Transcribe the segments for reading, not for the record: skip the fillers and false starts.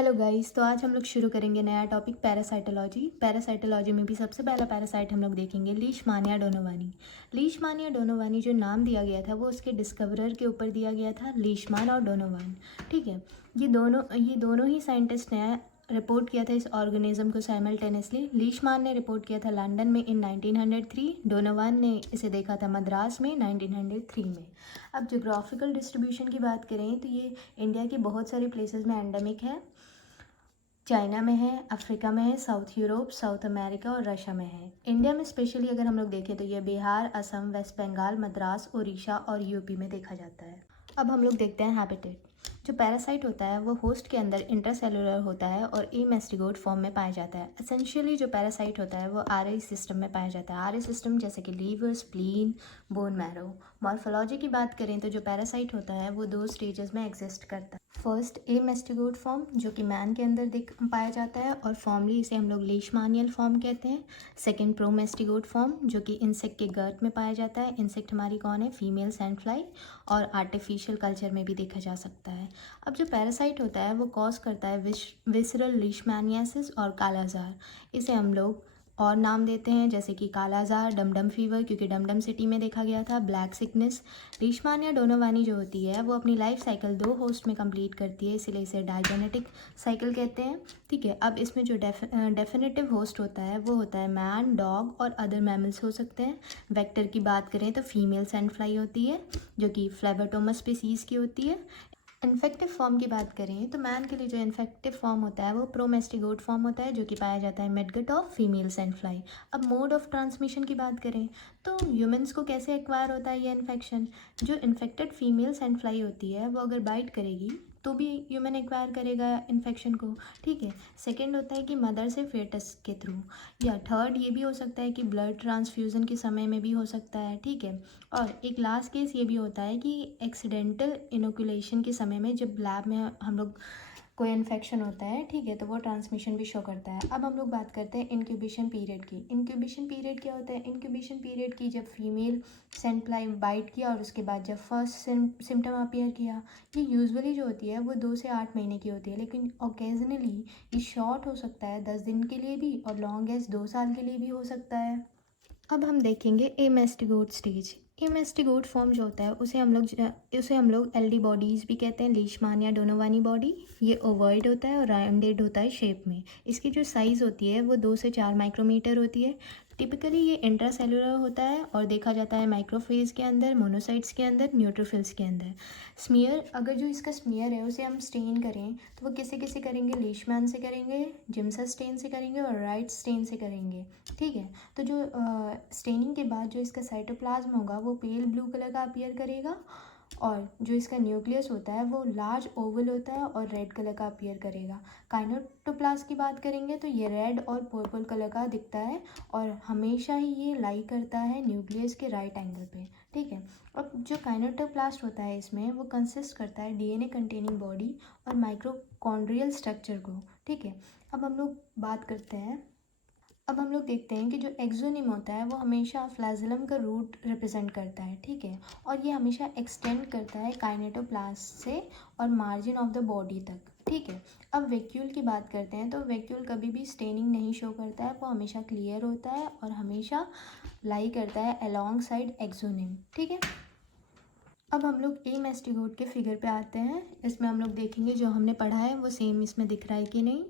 Hello guys, तो आज हम लोग शुरू करेंगे नया टॉपिक पैरासाइटोलॉजी। पैरासाइटोलॉजी में भी सबसे पहला पैरासाइट हम लोग देखेंगे लीशमानिया डोनोवानी। लीशमानिया डोनोवानी जो नाम दिया गया था वो उसके डिस्कवरर के ऊपर दिया गया था, लीशमान और डोनोवान। ठीक है, ये दोनों ही साइंटिस्ट ने रिपोर्ट किया था इस ऑर्गेनिज्म को साइमल्टेनियसली। लीशमान ने रिपोर्ट किया था लंदन में इन 1903, डोनोवान ने इसे देखा था मद्रास में 1903 में। अब जोग्राफिकल डिस्ट्रीब्यूशन की बात करें तो ये इंडिया के बहुत सारे प्लेसेस में एंडेमिक है। चाइना में है, अफ्रीका में है, साउथ यूरोप, साउथ अमेरिका और रशिया में है। इंडिया में स्पेशली अगर हम लोग देखें तो ये बिहार, असम, वेस्ट बंगाल, मद्रास, उड़ीसा और यूपी में देखा जाता है। अब हम लोग देखते हैं हैबिटेट। जो पैरासाइट होता है वो होस्ट के अंदर इंटरसेलुलर होता है और एमेस्टिगोट फॉर्म में पाया जाता है। एसेंशियली जो पैरासाइट होता है वो आरआई सिस्टम में पाया जाता है। आरआई सिस्टम जैसे कि liver, spleen, bone marrow. Morphology की बात करें तो जो पैरासाइट होता है वो दो स्टेजेस में एग्जिस्ट करता है। फर्स्ट एमेस्टिगोट फॉर्म जो कि मैन के अंदर पाया जाता है और फॉर्मली इसे हम लोग लीशमानियल फॉर्म कहते हैं। सेकेंड प्रोमेस्टिगोट फॉर्म जो कि इंसेक्ट के गर्ट में पाया जाता है। इंसेक्ट हमारी कौन है? फीमेल सैंडफ्लाई, और आर्टिफिशियल कल्चर में भी देखा जा सकता है। अब जो पैरासाइट होता है वो कॉज करता है विसरल लीशमैनियासिस और कालाजार। इसे हम लोग और नाम देते हैं जैसे कि कालाजार, डमडम फीवर क्योंकि डमडम सिटी में देखा गया था, ब्लैक सिकनेस। लीशमानिया डोनोवानी जो होती है वो अपनी लाइफ साइकिल दो होस्ट में कंप्लीट करती है, इसीलिए इसे डायजेनेटिक साइकिल कहते हैं। ठीक है, अब इसमें जो डेफिनेटिव होस्ट होता है वो होता है मैन, डॉग और अदर मैमल्स हो सकते हैं। वेक्टर की बात करें तो फीमेल सैंडफ्लाई होती है जो कि फ्लेबोटोमस स्पीसीज़ की होती है। इन्फेक्टिव फॉर्म की बात करें तो मैन के लिए जो इन्फेक्टिव फॉर्म होता है वो प्रोमेस्टिगोट फॉर्म होता है जो कि पाया जाता है मिडगट ऑफ फीमेल सैंडफ्लाई। अब मोड ऑफ ट्रांसमिशन की बात करें तो ह्यूमंस को कैसे एक्वायर होता है ये इन्फेक्शन? जो इन्फेक्टेड फीमेल सैंडफ्लाई होती है वो अगर बाइट करेगी तो भी ह्यूमन एक्वायर करेगा इन्फेक्शन को। ठीक है, सेकेंड होता है कि मदर से फेटस के थ्रू, या थर्ड ये भी हो सकता है कि ब्लड ट्रांसफ्यूज़न के समय में भी हो सकता है। ठीक है, और एक लास्ट केस ये भी होता है कि एक्सीडेंटल इनोकुलेशन के समय में जब लैब में हम लोग कोई इन्फेक्शन होता है, ठीक है, तो वो ट्रांसमिशन भी शो करता है। अब हम लोग बात करते हैं इंक्यूबेशन पीरियड की। इंक्यूबेशन पीरियड क्या होता है? इंक्यूबेशन पीरियड की जब फीमेल सैंडफ्लाई बाइट किया और उसके बाद जब फर्स्ट सिम्टम अपीयर किया, ये यूजुअली जो होती है वो 2 से 8 महीने की होती है, लेकिन ओकेजनली ये शॉर्ट हो सकता है 10 दिन के लिए भी और लॉन्गेस्ट 2 साल के लिए भी हो सकता है। अब हम देखेंगे एमेस्टिगोट स्टेज। एमेस्टिगोट फॉर्म जो होता है उसे हम लोग एलडी बॉडीज़ भी कहते हैं, लीशमानिया डोनोवानी बॉडी। ये ओवॉइड होता है और राउंडेड होता है शेप में। इसकी जो साइज़ होती है वो 2 से 4 माइक्रोमीटर होती है। टिपिकली ये इंट्रासेलुलर होता है और देखा जाता है माइक्रोफेज के अंदर, मोनोसाइट्स के अंदर, न्यूट्रोफिल्स के अंदर। स्मीयर, अगर जो इसका स्मीयर है उसे हम स्टेन करें तो वो किसे किसे करेंगे? लीशमैन से करेंगे, जिम्सा स्टेन से करेंगे और राइट स्टेन से करेंगे। ठीक है, तो जो स्टेनिंग के बाद जो इसका साइटोप्लाज्म होगा वो पेल ब्लू कलर का अपीयर करेगा और जो इसका न्यूक्लियस होता है वो लार्ज ओवल होता है और रेड कलर का अपीयर करेगा। काइनेटोप्लास्ट की बात करेंगे तो ये रेड और पर्पल कलर का दिखता है और हमेशा ही ये लाई करता है न्यूक्लियस के राइट एंगल पे। ठीक है, अब जो काइनेटोप्लास्ट होता है इसमें वो कंसिस्ट करता है डीएनए कंटेनिंग बॉडी और माइक्रोकॉन्ड्रियल स्ट्रक्चर को। ठीक है, अब हम लोग बात करते हैं, अब हम लोग देखते हैं कि जो एक्सोनिम होता है वो हमेशा फ्लैजेलम का रूट रिप्रेजेंट करता है। ठीक है, और ये हमेशा एक्सटेंड करता है काइनेटोप्लास्ट से और मार्जिन ऑफ द बॉडी तक। ठीक है, अब वैक्यूल की बात करते हैं तो वैक्यूल कभी भी स्टेनिंग नहीं शो करता है, वो हमेशा क्लियर होता है और हमेशा लाई करता है अलॉन्ग साइड एक्सोनिम। ठीक है, अब हम लोग एमेस्टिगोट के फिगर पे आते हैं। इसमें हम लोग देखेंगे जो हमने पढ़ा है वो सेम इसमें दिख रहा है कि नहीं।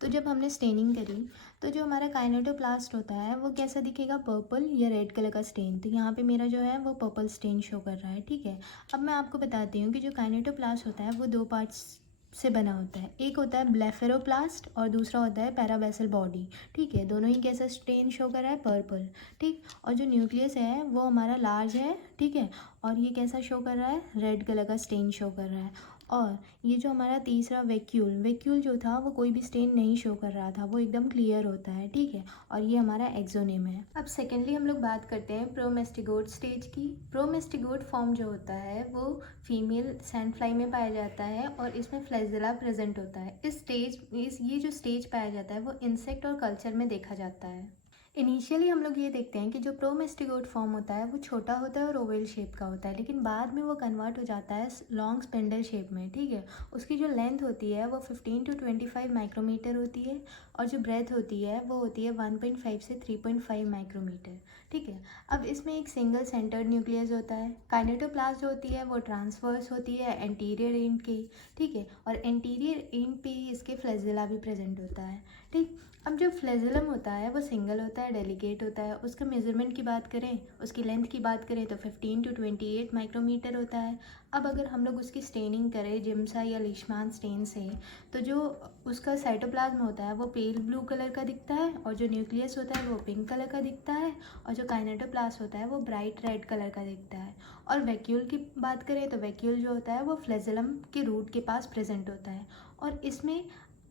तो जब हमने स्टेनिंग करी तो जो हमारा काइनेटोप्लास्ट होता है वो कैसा दिखेगा? पर्पल या रेड कलर का स्टेन। तो यहाँ पे मेरा जो है वो पर्पल स्टेन शो कर रहा है। ठीक है, अब मैं आपको बताती हूँ कि जो काइनेटोप्लास्ट होता है वो 2 पार्ट्स से बना होता है। एक होता है ब्लेफेरोप्लास्ट और दूसरा होता है पैराबेसल बॉडी। ठीक है, दोनों ही कैसा स्टेन शो कर रहा है? पर्पल। ठीक, और जो न्यूक्लियस है वो हमारा लार्ज है। ठीक है, और ये कैसा शो कर रहा है? रेड कलर का स्टेन शो कर रहा है। और ये जो हमारा तीसरा वैक्यूल जो था वो कोई भी स्टेन नहीं शो कर रहा था, वो एकदम क्लियर होता है। ठीक है, और ये हमारा एक्सोनिम है। अब सेकेंडली हम लोग बात करते हैं प्रोमेस्टिगोट स्टेज की। प्रोमेस्टिगोट फॉर्म जो होता है वो फीमेल सैंडफ्लाई में पाया जाता है और इसमें फ्लैजेला प्रेजेंट होता है। ये जो स्टेज पाया जाता है वो इंसेक्ट और कल्चर में देखा जाता है। इनिशियली हम लोग ये देखते हैं कि जो प्रोमेस्टिगोट फॉर्म होता है वो छोटा होता है और ओवल शेप का होता है, लेकिन बाद में वो कन्वर्ट हो जाता है लॉन्ग स्पेंडल शेप में, ठीक है। उसकी जो लेंथ होती है वो 15 to 25 माइक्रोमीटर होती है, और जो ब्रेथ होती है वो होती है 1.5 से 3.5 माइक्रोमीटर, ठीक है। अब इसमें एक सिंगल सेंटर्ड न्यूक्लियस होता है। काइनेटोप्लास्ट जो होती है वो ट्रांसवर्स होती है एंटीरियर एंड की, ठीक है, और एंटीरियर एंड पे ही इसके फ्लैजेला भी प्रेजेंट होता है, ठीक। अब जो फ्लैजेलम होता है वो सिंगल होता है, डेलिकेट होता है। उसका मेज़रमेंट की बात करें, उसकी लेंथ की बात करें तो 15 to 28 माइक्रोमीटर होता है। अब अगर हम लोग उसकी स्टेनिंग करें जिम्सा या लीशमान स्टेन से, तो जो उसका साइटोप्लाज्म होता है वो पेल ब्लू कलर का दिखता है, और जो न्यूक्लियस होता है वो पिंक कलर का दिखता है, और जो काइनेटोप्लास्ट होता है वो ब्राइट रेड कलर का दिखता है। और वैक्यूल की बात करें तो वैक्यूल जो होता है वो फ्लैजेलम के रूट के पास प्रेजेंट होता है, और इसमें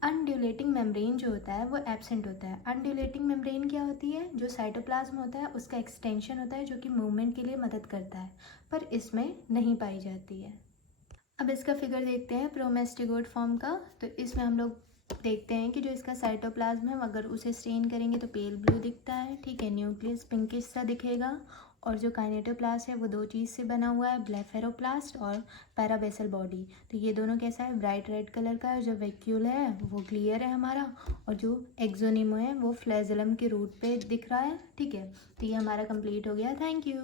अनड्यूलेटिंग मेम्ब्रेन जो होता है वो एब्सेंट होता है। अनड्यूलेटिंग मेम्ब्रेन क्या होती है? जो साइटोप्लाज्म होता है उसका एक्सटेंशन होता है जो कि मूवमेंट के लिए मदद करता है, पर इसमें नहीं पाई जाती है। अब इसका फिगर देखते हैं प्रोमेस्टिगोट फॉर्म का। तो इसमें हम लोग देखते हैं कि जो इसका साइटोप्लाज्म है अगर उसे स्टेन करेंगे तो पेल ब्लू दिखता है, ठीक है, न्यूक्लियस पिंकिश सा दिखेगा, और जो काइनेटोप्लास्ट है वो दो चीज़ से बना हुआ है, ब्लेफेरोप्लास्ट और पैराबेसल बॉडी। तो ये दोनों कैसा है? ब्राइट रेड कलर का है। जो वैक्यूल है वो क्लियर है हमारा, और जो एक्सोनिमो है वो फ्लैजेलम के रूट पे दिख रहा है, ठीक है। तो ये हमारा कंप्लीट हो गया। Thank you.